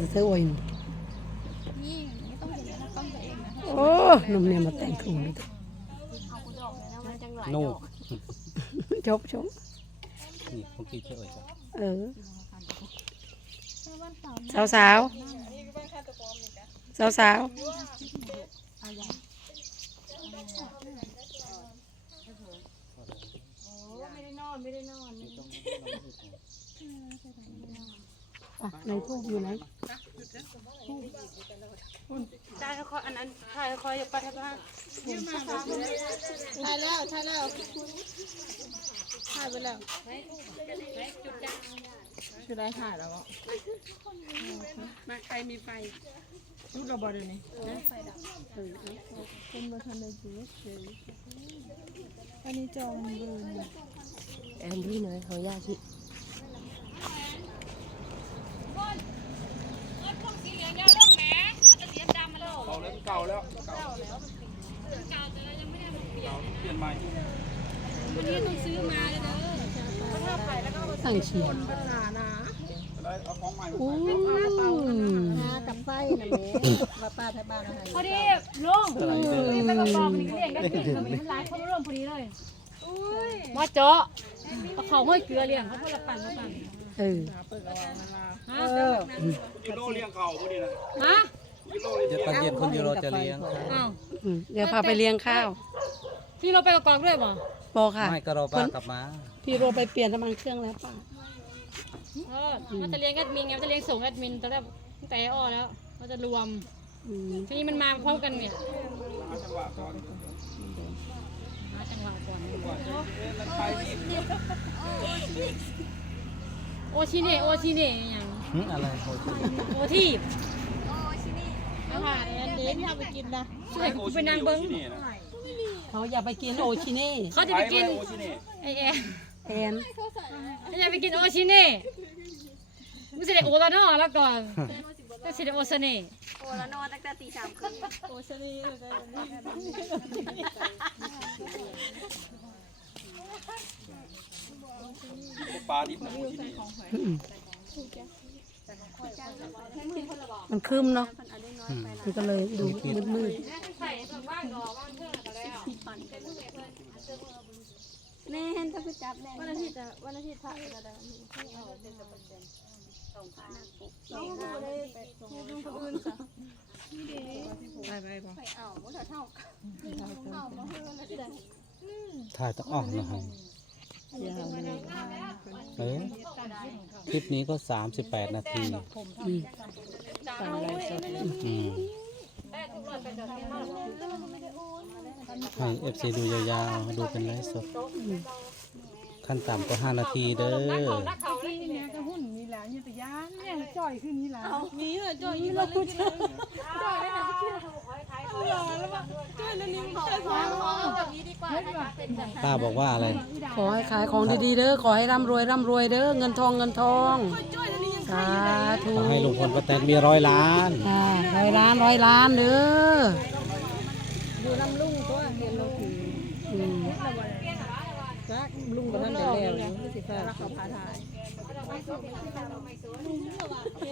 จะเธอโอยนี่ไม่ต้องเห็นนะต้องตัวเองนะโอ้นมเนี่ยมาแต่งครูเลยเอาคุณดอกเลยนะมันจังหลายนูดอกจบจบนี่ของกี่เชื่อจ้ะเออวันเสาร์สาวสาวสาวสาวไม่ได้นอนไม่ได้นอน อะในทูบอยู่ไหนได้ค่อยอันนั้นถ่ายค่อยไปที่บ้านถ่ายแล้วถ่ายแล้วถ่ายไปแล้วชุดได้ถ่ายแล้วอะมาใครมีไฟชุดเราบอลเลยเป็นบอลทันเลยจีเฉยอันนี้จอมันเบอเนี่ยแอนดี้หน่อยเขายาชิเก่แล้วเก่าแล้วเก่าแล้วเก่าแต่ยังไม่ได้เป ลี่ยนเปลี่ยนใหม่ตั้งเชียร์ได้เอาของใหม่อู้หากับไฟนะแม่ว่าป้าไทยบ้านอะไรพอดีลุงนี่ไปกระบอกนี่ก็เลี้ยงได้กินก็มีมันหลายคนร่วมพอดีเลยมาเจาะเอาเขาห้อยเกลือเลี้ยงเขาคนละปั่นละปั่นเออฮะยูโรเลี้ยงเก่าพอดีนะฮะยูโรเดี๋ยวตอนเย็นคนยูโรจะเลี้ยงเดี๋ยวพาไปเลี้ยงข้าว พี่เราไปกระกอกด้วยป่ะปอค่ะ ไม่ก็รอป้ากลับมา พี่โรไปเปลี่ยนน้ำมันเครื่องแล้วป่ะเออมันจะเลี้ยงแอดมินไงมันจะเลี้ยงส่งแอดมินตอนแรกตั้งแต่อ้อแล้ว มันจะรวม อืมทีนี้มันมาพร้อมกันเนี่ยหาจังหวะก่อนโอชิเน่โอชิเน่อย่างหึอะไรโอ้ยโอทีบอาหารอันนี้ที่เอาไปกินนะช่วยกูไปนางเบิ้ง เขาอย่าไปกินโอชิเน่เขาจะไปกินไอแอนแอนเขาจะไปกินโอชิเน่ไม่ใช่เด็กโอตานอแล้วก่อนก็ใช่เด็กโอซาเน่โอ้แล้วนอนตั้งแต่ตีสามครึ่งโอ้ชนีเลยปลาดิบนะที่นี่มันคืมเนาะมันก็เลยดูมืดมืด แล้วแน่นถ้าไปจับแน่วันอาทิตย์อะวันอาทิตย์พระจะได้ส่งพระนักปุ๊บน้องดูเลยดูคนอื่นจ้ะไปไปไปไปเอาว่าเท่าเอามาเพื่อนละเดือนถ่ายต้องออกนะฮะเอ๊ะคลิปนี้ก็ 38 นาทีๆอืมอืม ให้เอฟซีดูยาวๆ ดูเป็นไลฟ์สด ขั้นต่ำก็5นาทีเด้อมีเหรอจอยยี่เราคุณจอยได้ไหมเชื่อรอแล้วว่าจอยแล้วนี่ขอขอแบบนี้ดีกว่านะคะเป็นแบบป้าบอกว่าอะไร ขอให้ขายของดีๆเด้อ ขอให้ร่ำรวยร่ำรวยเด้อ เงินทองเงินทองสาธุขอให้ลุงพลป้าแตนมีร้อยล้าน อ่าร้อยล้านร้อยล้านเด้อ ดูน้ำลุงตัวเห็นเราถืออืมจักลุงกับท่านได้แล้วนี่สิฟ้ารักเขาพาถ่าย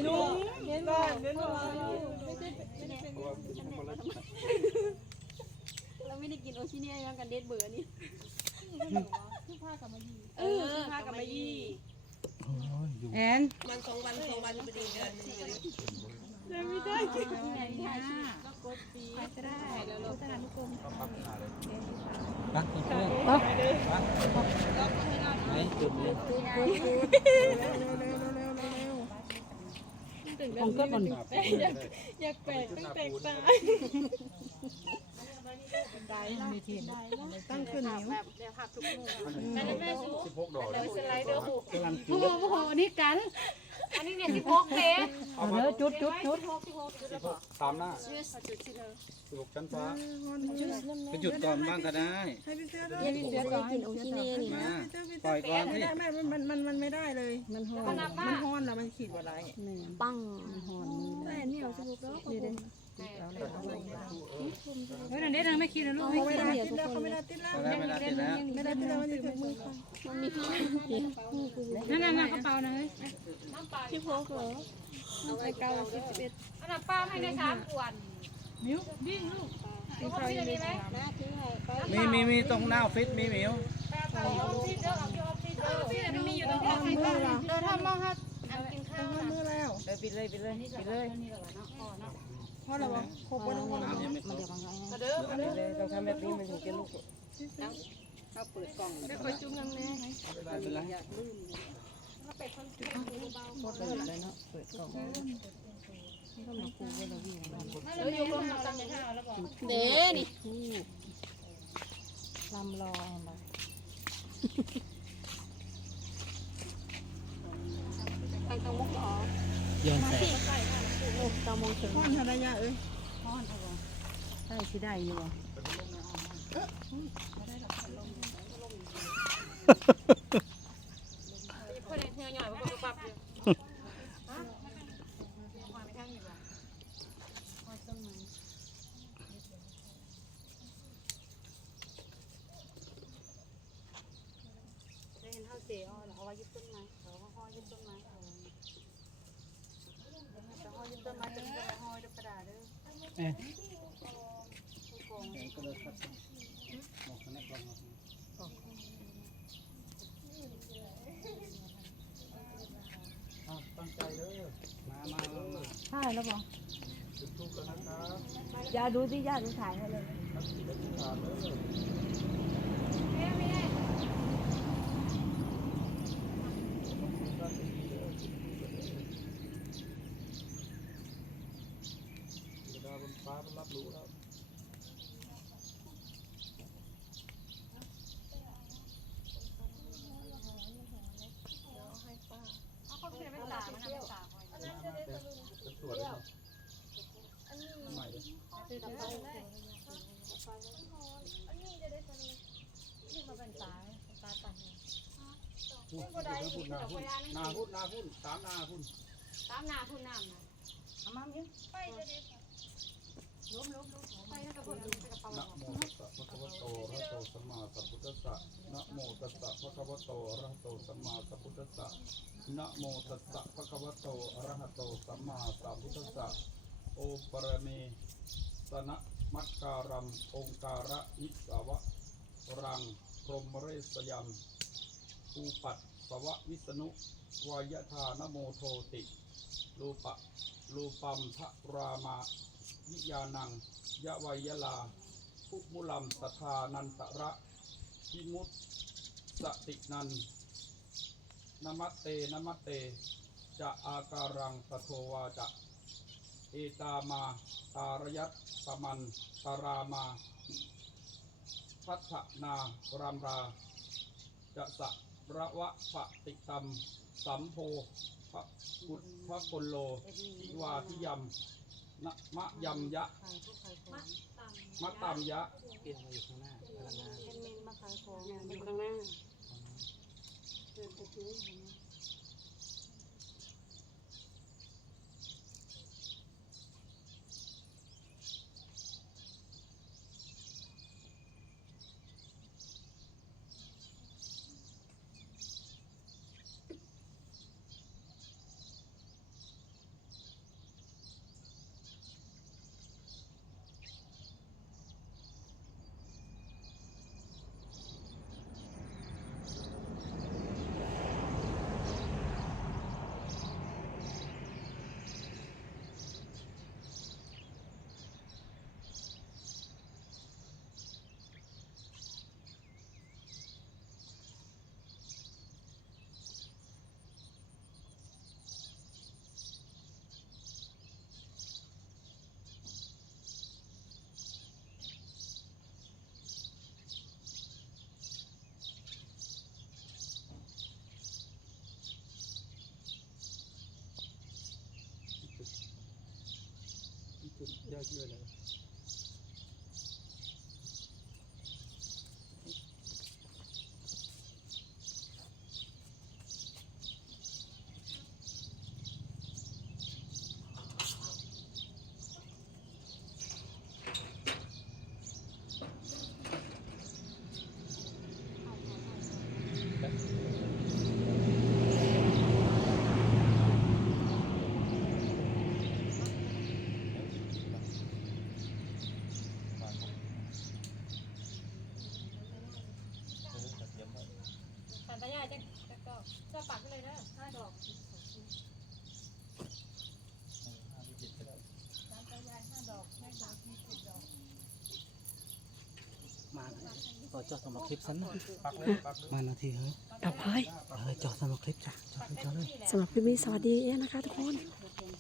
ลุงเห็นบ่เห็นบ่เราไม่ได้กินโอชิเนียยังกันเด็ดเบื่อนี่เออพากับมายี่แอนปักเพื่อนเอ้าๆไหน จุดเลยของก็บนอยากแปลกตั้งแปลกตาตั้งขึ้นนิ้วไปเลยแม่สูสไลเดอร์หูโอ้โหโอ้โหนนี้กัน อันนี้เนี่ยสิบหกเมตรเอาเด้อจุดจุดจุดตามหน้าสิบหกชั้นฟ้าไปจุดก่อนบ้างก็ได้ยังเดี๋ยวก่อนกินโอชิเนียนี่มาปล่อยก่อนสิไม่ไม่มันมันมันไม่ได้เลย มันฮ้อน มันฮ้อนแล้วมันขีดว่าไรปังแต่เนี่ยเอาสมุกแล้วนี่เด้เฮ้ยนั่นเด็ดไม่คิดนะลูกเขาไม่ได้ติดแล้วเขาไม่ได้ติดแล้วได้ เวลาติดแล้วไม่ได้ติดแล้วมันจะถึงมือค่ะนั่นนั่นกระเป๋านะเฮ้ยที่โพกเหรอเอาไปเก้าสิบสิบเอ็ดอันนั้นป้าให้ได้สามขวดมิ้วดิ้งลูกมีใครมีไหมมีมีมีตรงหน้าออฟฟิศมีมิวมันมีอยู่ตรงนี้มือละเออถ้ามองค่ะอันกินข้าวมือแล้วเดี๋ยวปิดเลยปิดเลยปิดเลยพ่อเราบอกครบวันทั้งวันน้ำยังไม่ครบเลยต้องทำแบบนี้มันถึงจะลุก ไม่ค่อยจุ่มน้ำแน่ไม่เป็นไรหมดเลยเลยนาะเปิดกล่องเอออยู่รวมกันในข้าวแล้วบอกเด้นี่ลำลองมาทางตะมุกอ๋อย้อนแสงตะมงถึงพ่อนธนายาเอ้ยได้ที่ได้อยู่บ่เพื่อนเฮียห น่อ ยว่าปั๊บปั๊บอยู่ได้เห็นเท่ายให้เลย ดต้นไม้เขาห้อยยึดต้นไม้เขาจะห้อยยึดต้นไม้จะไม่ห้อยด้วยกระดาษเด้อเอ๊ะใช่แล้วบ่ยาดูสิยาดูถ่ายให้เลยนาพุ่นนาพุ่นสามนาพุ่นตามหน้าคุณน้ำนะนะโมตัสสะภะคะวะโตอะระหะโตสัมมาสัมพุทธัสสะนะโมตัสสะภะคะวะโตอะระหะโตสัมมาสัมพุทธัสสะนะโมตัสสะภะคะวะโตอะระหะโตสัมมาสัมพุทธัสสะโอปรเมสนะมัคการัมองการะนิสาวะรังพรหมเรสยัมภูปัต สวะวิษณุวายธานโมโทติรูปะรูปัมทะรามาวิยานังยะวัยยลาภุมุลัมสทานันตระพิมุตสตินันนมัตเตนมัตเต จะอาการังปะโทวาจะ เอตามา ตารยัตตมันตารามา พัฒนารามรา จะสะ ระวะปะติตัมสัมโพพระพุทธพลโลทิวาทิยมนะมะยำยะมะตามยะเกียงมาอยู่ข้างหน้าพลังงานอยู่ข้างหน้าก็ปั Dört öyle. กไปเลยนะห้าดอกมาก็จอดสำหรับคลิปสั้นหน่อยปักเลยปักเลยมานาทีเฮ้ยดับไฟเออจอดสำหรับคลิปจ้ะจอดเลยจอดเลย สำหรับคลิปนี้สวัสดีนะคะทุกคนส